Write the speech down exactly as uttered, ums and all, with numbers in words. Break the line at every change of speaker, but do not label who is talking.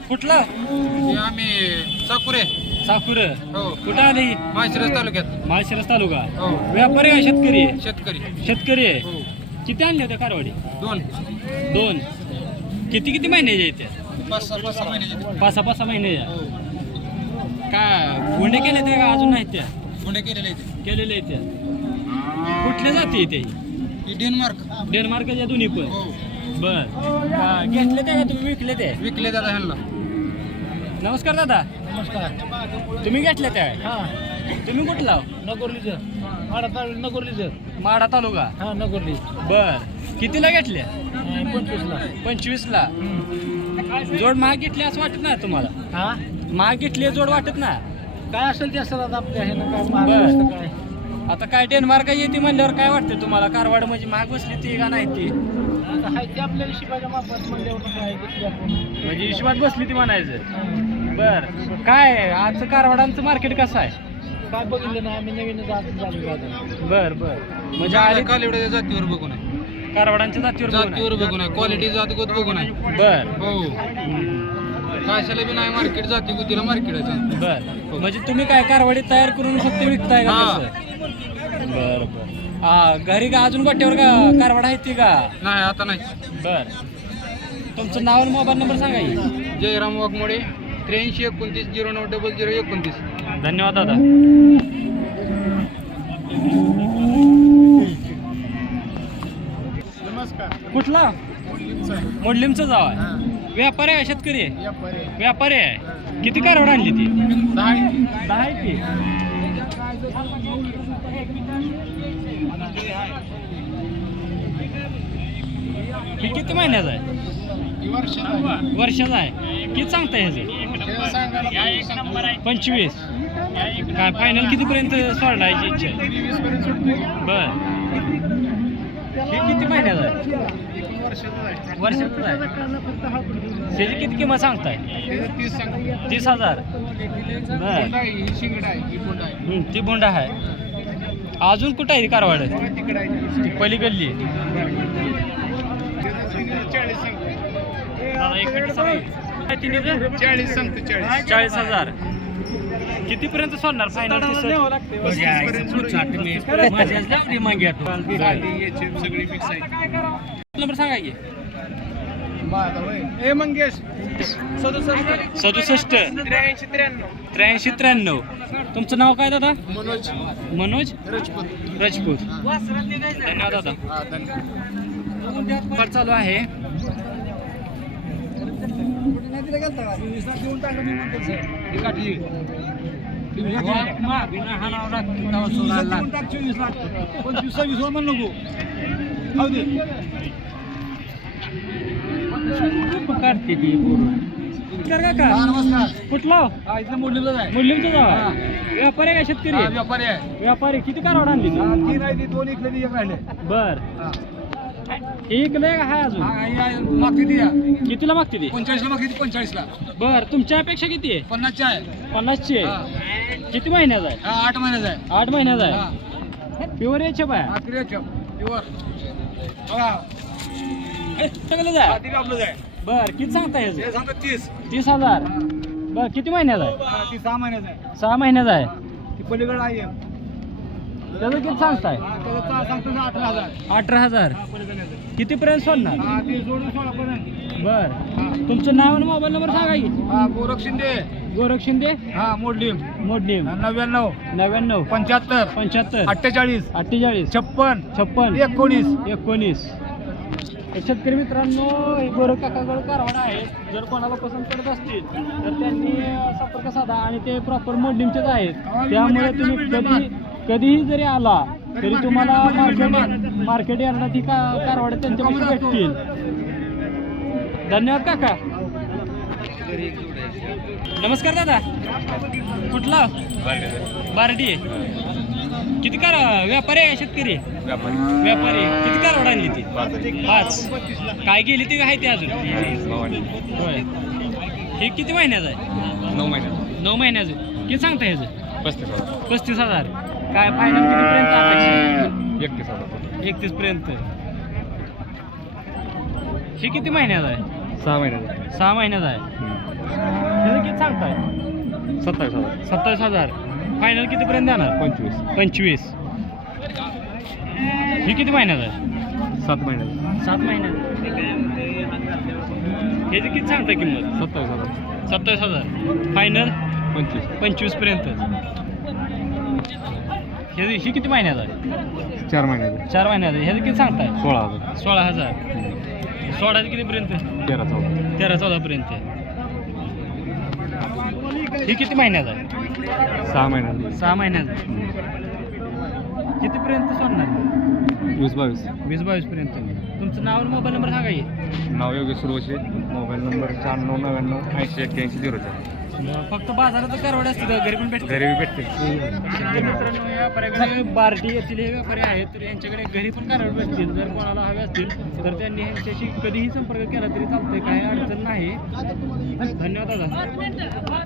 कुठला
हे आम्ही साकुरे
साकुर
हो
कुठं आली
माळशिरस तालुक्यात
माळशिरस तालुका
हो
व्यापारी आहे शेतकरी आहे?
शेतकरी
शेतकरी आहे
हो
किती आणले होते कारवाडी
दोन
दोन किती किती महिन्याचे येते
पाच सहा पाच सहा महिन्याचे
पाच सहा पाच सहा महिन्याच्या
हो
का गुन्हे केले ते का अजून नाहीत त्या
गुन्हे केलेले आहेत
केलेले आहेत त्या कुठल्या जाती ते
ही डेन्मार्क
डेन्मार्कच्या दोन्ही पण
हो
बर का घेतले ते का तुम्ही विकले ते
विकले दादा ह्यांना
नमस्कार दादा
नमस्कार.
तुम्ही घेतले ते
हा
तुम्ही कुठला
नगोरलीचं माडा तालुका नगोरलीचं
माडा तालुका
हा नगोरली
बर कितीला घेतले
पंचवीसला
पंचवीसला जोड महाग घेतली असं वाटत नाही तुम्हाला
हा
महाग घेतली जोड वाटत ना
काय असेल ते असेल आता आपल्या ह्यानं काय महाग
बरं.
असतं काय
आता काय डेन्मार्क येते म्हणल्यावर काय वाटतं तुम्हाला कारवाड म्हणजे महाग बसली ती का नाही ती
आता हाय ते आपल्या शिवाच्या मापात म्हणल्यावर काय घेतली आपण
म्हणजे हिशोबात बसली ती म्हणायचं
हा.
बर काय आजचं कारवाडांचं मार्केट कसं आहे
काय बघितलं नाही आम्ही नवीन जात चालू जातो
बर बर म्हणजे आले
काल एवढ्या जातीवर बघून आहे
कारवाडांच्या जातीवर बघून
जातीवर
आहे.
बघून आहे क्वालिटी जातगोत बघून आहे
बर
हो काशाला बी नाही मार्केट जाती गुतीला मार्केट आहे
बर म्हणजे तुम्ही काय कारवाडी तयार करून फक्त विकताय का
हा.
कसं? बर बर हा घरी का अजून गोट्यावर का कारवाड आहे ती का
नाही आता नाही
बर तुमचं नाव आणि मोबाईल नंबर सांगा की.
जयराम वाघमोडे त्र्याऐंशी एकोणतीस झिरो नऊ डबल झिरो एकोणतीस
धन्यवाद दादा
नमस्कार
कुठला मोडलिमचं जाव आहे व्यापारी आहे शेतकरी आहे व्यापारी आहे किती कारवड आणली ती दहा आहे ती ही किती महिन्याचा आहे वर्षाचा आहे किती सांगता ह्याचं पंचवीस काय फायनल कितीपर्यंत सोडायची इच्छा आहे बर हे किती महिन्याचा आहे वर्षाचा आहे त्याची किती किंमत सांगताय तीस हजार बर हं, ती बोंडा आहे अजून कुठं आहे ती कारवाड ती पलीकडली दादा एक मिनिट सांगा. काय तिन्हीचं? चाळीस हजार कितीपर्यंत सोडणार फायनल नंबर सांगा की
ए मंगेश
सदुसष्ट
त्र्याऐंशी त्र्याण्णव
त्र्याऐंशी त्र्याण्णव तुमचं नाव काय दादा
मनोज
मनोज
राजपूत
राजपूत धन्यवाद दादा फार चालू आहे काढते ती कर का कुठला मुलीमचं जावा व्यापारी आहे का शेतकरी आहे?
व्यापारी आहे
व्यापारी किती कारवाड आणली ती?
तीन आहे ती दोन इकडे एक राहिले
बर एक लय हाय अजून
मागती ती
कितीला मागते ती
पंचेचाळीसला मागती ती पंचेचाळीसला
बर तुमच्या अपेक्षा किती आहे
पन्नासची आहे
पन्नासची
हा.
आहे किती महिन्याचा आहे
हा, आठ महिन्याचा आहे
आठ महिन्याचा
हा.
आहे प्युअर याच्या बाय
हा, क्रिएटिव्ह. प्युअर. हा.
सगळं
हा,
जाय
ती आपलंच आहे.
बर किती सांगता
हे
याचं
सांगतो तीस
तीस हजार बर किती महिन्याचा आहे
हा, ती सहा महिन्याचा आहे
सहा महिन्याचा आहे
ती पलीकडे आहे
त्याचं किती सांगताय
हा, त्याचं चा- सांगतो ना अठरा हजार
अठरा हजार
हा, पलीकडे
कितीपर्यंत सोडणार
हा ती सोडून सोळा पर्यंत
बर
हा.
तुमचं नाव आणि मोबाईल नंबर सांगा की
हा गोरख शिंदे
गोरख शिंदे
हा मोडलीम
मोडणी
नव्याण्णव
नव्याण्णव
पंच्याहत्तर
पंच्याहत्तर
अठ्ठेचाळीस
अठ्ठेचाळीस
छप्पन
छप्पन
एकोणीस
एकोणीस हे शेतकरी मित्रांनो हे गोरख काकागड कारवाड आहे जर कोणाला पसंत पडत असतील तर त्यांनी संपर्क साधा आणि ते प्रॉपर मोडलिमचेच आहेत त्यामुळे तुम्ही कधी कधीही जरी आला तरी तुम्हाला मार्केट मार्केट यार्डात ही का कारवाड त्यांच्यापाशी भेटतील धन्यवाद काका नमस्कार दादा कुठला बार्डी किती कार व्यापारी आहे शेतकरी व्यापारी किती कारवाड आणली ती पाच काय गेली ती आहे ती अजून होय हे किती महिन्याचं आहे
नऊ महिन्यात
नऊ महिन्याचं किती सांगता ह्याचं
पस्तीस हजार
पस्तीस हजार काय फायनल कितीपर्यंत अपेक्षा
एकतीस हजार
एकतीस पर्यंत हे किती महिन्याचा आहे
सहा महिन्यात
सहा महिन्याचा आहे त्याचं किती सांगताय
सत्तावीस हजार
सत्तावीस हजार फायनल कितीपर्यंत देणार
पंचवीस
पंचवीस ही किती महिन्यात आहे
सात महिने
सात महिन्यात ह्याची किती सांगताय किंमत
सत्तावीस हजार
सत्तावीस हजार फायनल
पंचवीस
पंचवीसपर्यंत ह्याची ही किती महिन्यात आहे
चार महिन्याचे
चार महिन्यात आहे ह्याचं किती सांगताय
सोळा हजार
सोळा हजार सोळाचे कितीपर्यंत
तेरा चौदा
तेरा चौदापर्यंत ही किती महिन्यात आहे
सहा महिन्याचे
सहा महिन्यात कितीपर्यंत सोडणार
वीस बावीस
वीस बावीसपर्यंत तुमचं नाव आणि मोबाईल नंबर सांगा की
नाव योगेश सुरवशे मोबाईल नंबर शहाण्णव नव्याण्णव ऐंशी एक्क्याऐंशी झिरो चार
फक्त बाजारात कारवड असते का घरी पण भेटते
घरी भेटते
शेतकरी मित्रांनो या व्यापाऱ्याकडे बार्टी येथील हे व्यापारी आहेत तर यांच्याकडे घरी पण कारवड भेटतील जर कोणाला हवे असतील तर त्यांनी यांच्याशी कधीही संपर्क केला तरी चालतंय काही अडचण नाही धन्यवाद दादा